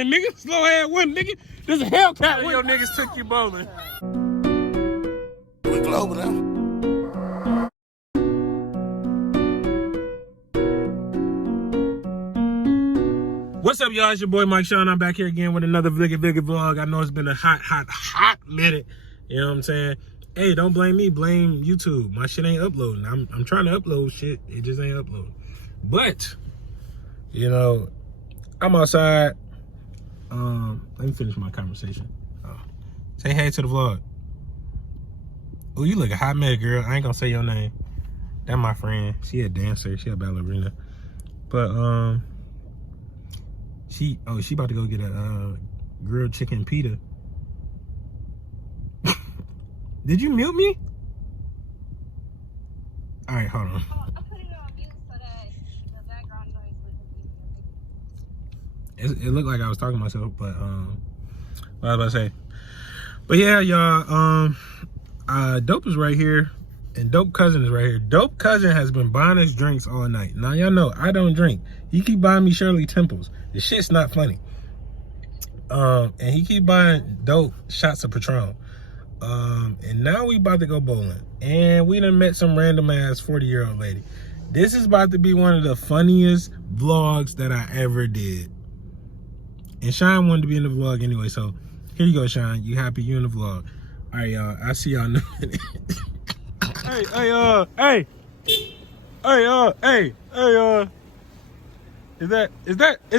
in, nigga. Slow ass window, nigga. There's a Hellcat window. Yo, niggas took you bowling. We global now. What's up, y'all? It's your boy Mike Sean. I'm back here again with another vlog. I know it's been a hot minute. You know what I'm saying? Hey, don't blame me. Blame YouTube. My shit ain't uploading. I'm trying to upload shit. It just ain't uploading. But, you know, I'm outside. Let me finish my conversation. Say hey to the vlog. Oh, you look a hot minute, girl. I ain't gonna say your name. That's my friend. She a dancer. She a ballerina. But, she about to go get a grilled chicken pita. Did you mute me? All right, hold on. I put it on mute so that the background noise wouldn't be. It looked like I was talking to myself, but what I was about to say. But yeah, y'all, Dope is right here, and Dope Cousin is right here. Dope Cousin has been buying us drinks all night. Now y'all know I don't drink. He keep buying me Shirley Temples. The shit's not funny. And he keep buying Dope shots of Patron. And now we about to go bowling. And we done met some random ass 40-year-old lady. This is about to be one of the funniest vlogs that I ever did. And Shine wanted to be in the vlog anyway, so here you go, Shine. You happy you in the vlog. All right, y'all. I'll see y'all in a minute. Hey. Is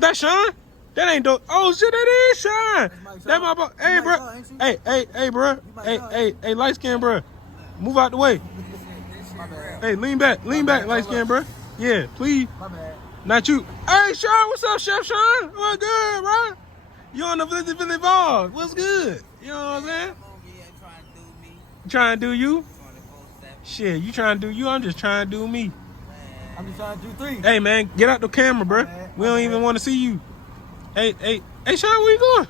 that Sean? That ain't Dope. Oh shit, that is Sean. That my boy. Hey, bro. Hey, bro. Hey, light skin, bro. Move out the way. Hey, lean back, light skin, bro. Yeah, please. Not you. Hey, Sean, what's up, Chef Sean? What's good, bro? You on the Village vlog? What's good? You know what I'm saying? Trying to do you? Shit, you trying to do you? I'm just trying to do me. I'm just trying to do 3. Hey, man, get out the camera, bro. We don't even want to see you. Hey, Sean, where you going?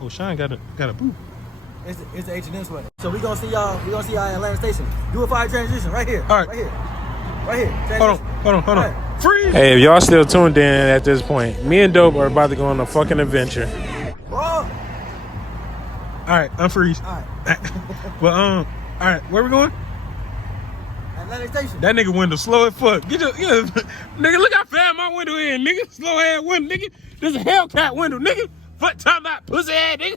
Oh, Sean got a boo. It's the H&M sweater. So we gonna see y'all at Atlanta Station. Do a fire transition right here. All right. Right here. Hold on. Right. Freeze. Hey, if y'all still tuned in at this point, me and Dope are about to go on a fucking adventure. Whoa. All right, unfreeze. All right. Well, all right, where we going? Atlanta Station. That nigga window slow as fuck. Nigga, look how fast my window is, nigga. Slow ass window, nigga. There's a Hellcat window, nigga. Fuck time out, pussy ass, nigga.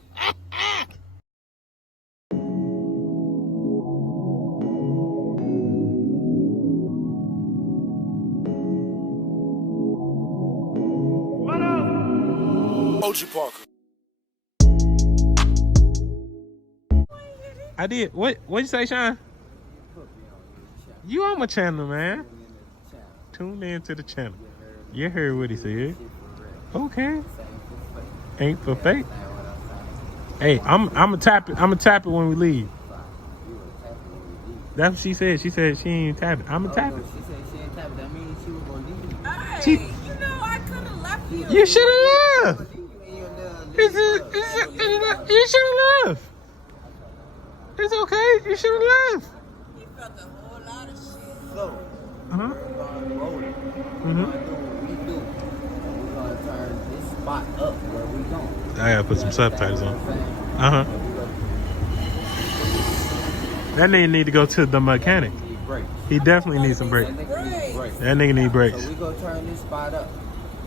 OG Parker. I did. What'd you say, Sean? You on my channel, man. Tune in to the channel. You heard what he said. Okay. Ain't for fake. Hey, I'ma tap it. I'ma tap it when we leave. That's what she said. She said she ain't tap it. I'ma tap it. She said she ain't tap it. That means she was gonna leave. Hey, you know I could have left you. You should have left. You should have left. It's okay. You should have left. He felt a whole lot of shit. So, Uh-huh. we're gonna turn this spot up where we going. I gotta put some subtitles on. Uh-huh. That nigga need to go to the mechanic. He definitely needs some brakes. That nigga need brakes. So we gonna turn this spot up.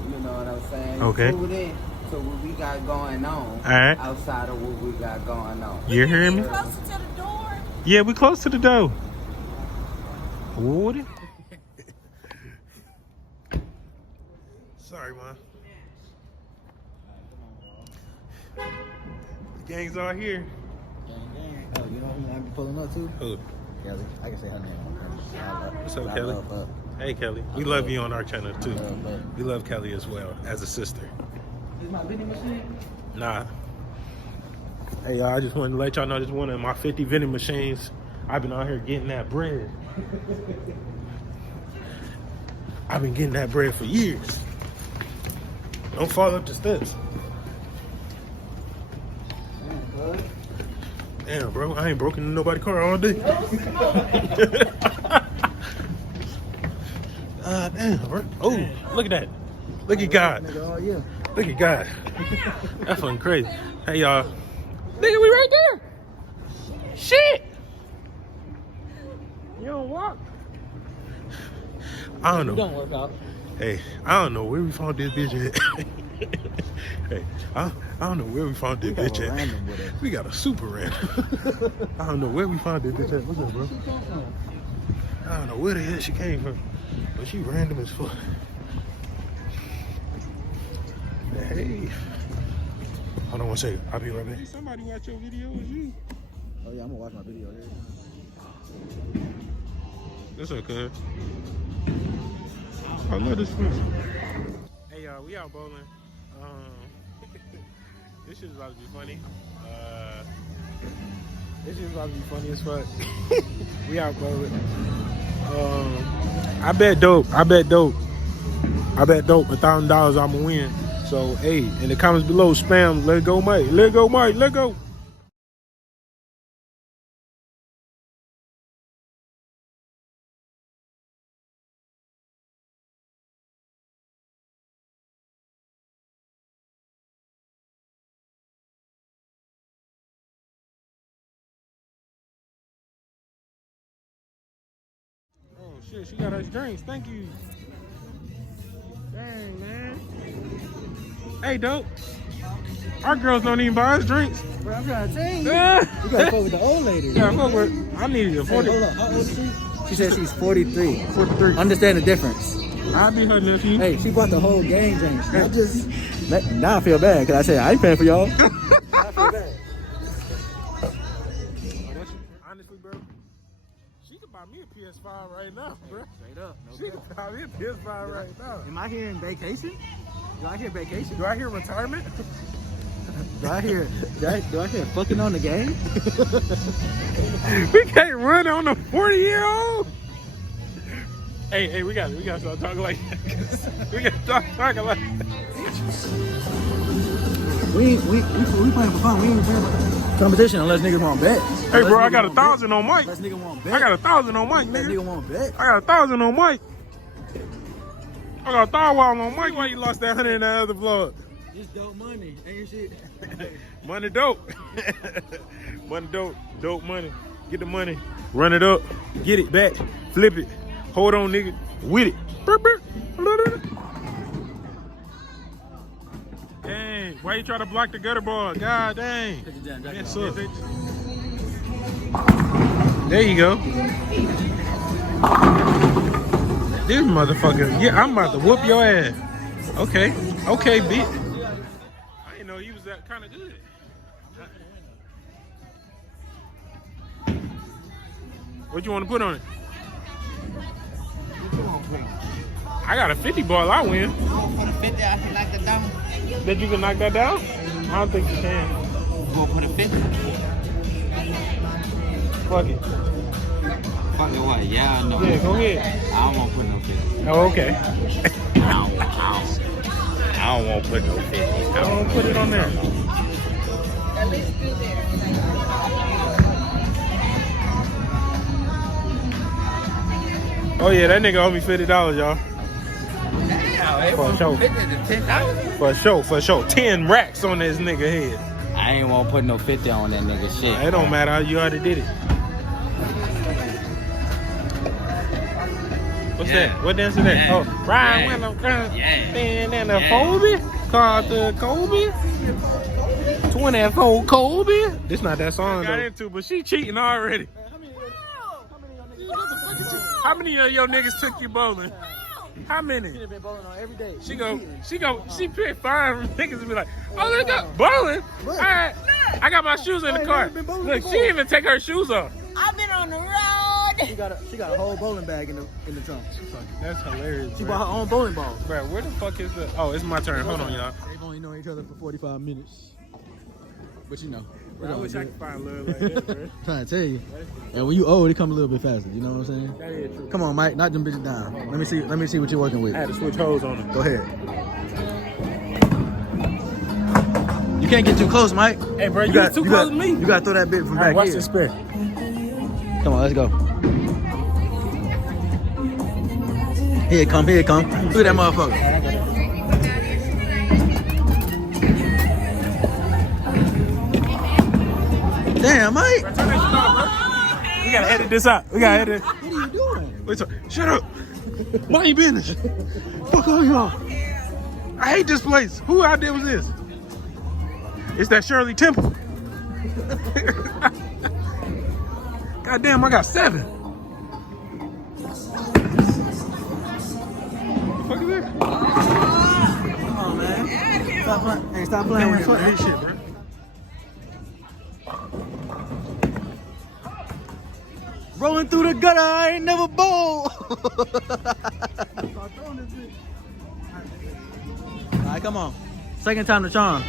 You know what I'm saying? Okay. Move it in to what we got going on. All right. Outside of what we got going on. You hear me? Closer to the door. Yeah, we close to the door. Woody? Sorry, man. The gang's all here. Oh, you know who might be pulling up too? Who? Kelly. I can say her name. What's up, Kelly? Hey, Kelly. We love you on our channel, too. Love. We love Kelly as well, as a sister. Is my vending machine? Nah. Hey, y'all, I just wanted to let y'all know this is one of my 50 vending machines. I've been out here getting that bread. I've been getting that bread for years. Don't fall up the steps. Damn, bro, I ain't broken into nobody's car all day. Damn, bro. Oh, look at that. Look at God. Nigga, oh yeah. Look at God. That's fucking crazy. Hey, y'all. Nigga, we right there. Shit. You don't walk? I don't know. Don't work out. Hey, I don't know where we found this bitch at. Hey, I don't know where we found this bitch at. We got a super random. I don't know where we found this bitch at. What's up, bro? I don't know where the hell she came from, but she random as fuck. Hey. Hold on one second. I'll be right back. Somebody watch your video, it was you. Oh yeah, I'm gonna watch my video here. That's okay. I love this fish. Hey y'all, we out bowling. This shit is about to be funny. This shit is about to be funny as fuck. We out bowling. I bet dope. $1,000 I'ma win. So hey, in the comments below, spam, let go Mike, let go Mike, let go. Oh shit, she got us drinks. Thank you. Dang, man. Hey, dope. Our girls don't even buy us drinks. Bro, I'm trying to tell you. You gotta fuck with the old lady. Yeah, fuck with. I needed a 40. Hey, hold up. How old is she? She said she's 43. 43. Understand the difference. I'll be her nephew. Hey, she bought the whole gang drinks. Not just. Now I feel bad because I said I ain't paying for y'all. I feel bad. Honestly, bro, she could buy me a PS5 right now, bro. Straight up. No She could buy me a PS5 right now. Am I here in vacation? Do I hear vacation? Do I hear retirement? Do I hear fucking on the game? We can't run on a 40-year-old. Hey, we gotta start talking like that. We gotta start talking like that. We playing for fun. We ain't playing for competition unless niggas want bet. Hey, bro, I got 1,000 on Mike. Unless niggas want bet. I got 1,000 on Mike, Unless nigga. niggas want bet. I got 1,000 on Mike. I got 1,000 on Mike. Why you lost that 100 in that other vlog? Just dope money. Ain't shit. Money dope. Money dope. Dope money. Get the money. Run it up. Get it back. Flip it. Hold on, nigga. With it. Dang. Why you try to block the gutter ball? God dang. That sucks. There you go. This motherfucker. Yeah, I'm about to whoop your ass. Okay. Okay, bitch. I didn't know he was that kind of good. What you want to put on it? I got a 50 ball, I win. For the 50, I can knock that down. Bet you can knock that down? I don't think you can. Go for the 50. Fuck it. Fuck it, what? Yeah, I know. Yeah, go ahead. I don't want to put no 50. Oh, okay. I don't want to put no 50. I don't put it on there. At least do there. Oh yeah, that nigga owe me $50, y'all. Damn, For sure. 50 to 10,000. For sure. 10 racks on this nigga head. I ain't want to put no 50 on that nigga shit. It don't matter, you already did it. What's that? What dance is that? Yeah. Oh, Ryan Yeah. when I'm crying. Yeah. And the Yeah. Kobe. Called the Kobe. 24 Kobe. This not that song though. Got into, but she cheating already. How many of your niggas took you bowling? How many? She been bowling on every day. She picked 5 niggas and be like, oh, they got bowling. All right. I got my shoes in the car. Look, she didn't even take her shoes off. I've been on the road. She got a whole bowling bag in the trunk. That's hilarious. She bro. bought her own bowling ball. Bro, where the fuck is the? Oh, it's my turn. Hold on, y'all. They've only known each other for 45 minutes. But you know. Bro, I wish I could find love like that, bro. Trying to tell you. And when you old, it come a little bit faster. You know what I'm saying? That is true. Come on, Mike. Knock them bitches down. Let me see what you're working with. I had to switch hoes on them. Go ahead. You can't get too close, Mike. Hey, bro, you too close to me. You gotta throw that bit from back Watch here. this spare. Come on, let's go. Here it come. Look at that motherfucker. Damn, Mike. Turn that shit off, bro. We gotta edit this out. We gotta edit. What are you doing? Wait, shut up. Mind your business. Fuck all y'all. I hate this place. Who out there was this? It's that Shirley Temple. God damn, I got 7. What the fuck is that? Come on, man. Stop playing with That foot. shit, bro. Rolling through the gutter, I ain't never bold. Alright, come on. Second time the charm.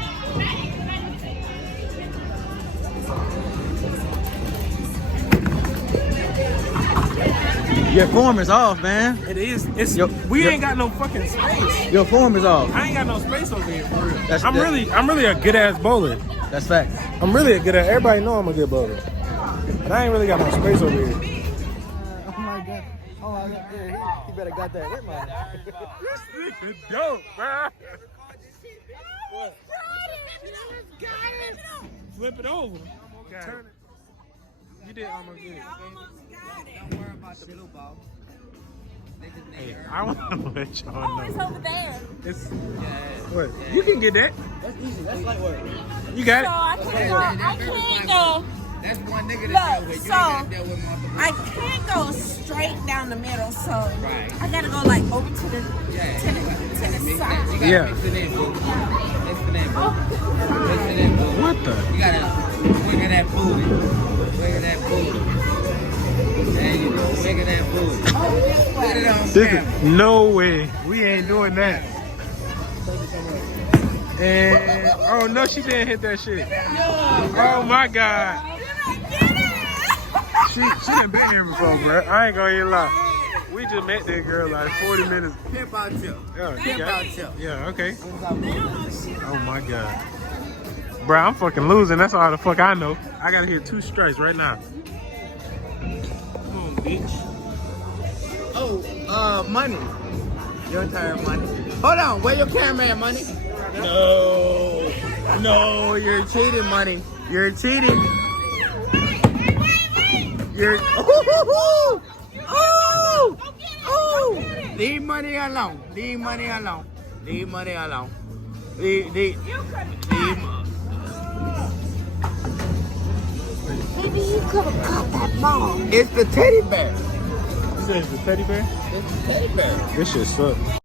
Your form is off, man. It is. It's we ain't got no fucking space. Your form is off. I ain't got no space over here for real. That's- I'm really a good ass bowler. That's facts. I'm really a good ass. Everybody know I'm a good bowler, but I ain't really got no space over here. Oh my god. Oh my god. Yeah, you better got that hit, man. This is dope, bro. What? Flip it over. Turn it. You did almost get it. Don't worry about the blue ball. Hey, I want to let y'all Oh, it's know. over there. It's what? You can get that. That's easy. That's light work. You got So it. I can't go. That's one nigga that Look, dealt with. You so ain't gotta deal with motherfuckers. I can't go straight down the middle. So Right. I gotta go like over to the Yeah, to the side. You gotta Yeah. mix it in, boo. Mix it in, boo. Mix it in, boo. What the? You gotta wiggle that booty. Wiggle that booty. There you go. Wiggle that booty. Put it on This camera. is no way. We ain't doing that. And oh no, she didn't hit that shit. Oh my god. She done been here before, bro. I ain't gonna even lie. We just met that girl like 40 minutes. Pimp out you. Yeah, Pimp out you. yeah, okay. Oh my god. Bro, I'm fucking losing. That's all the fuck I know. I gotta hit 2 strikes right now. Come on, bitch. Oh, money. Your turn, money. Hold on. Where your camera at, money? No. No, you're cheating, money. You're cheating. You're. Ooh, ooh, ooh. Leave money alone. Leave money alone. Leave money alone. Leave. Maybe you could have caught that ball. It's the teddy bear. You said it's the teddy bear? It's the teddy bear. This shit sucks.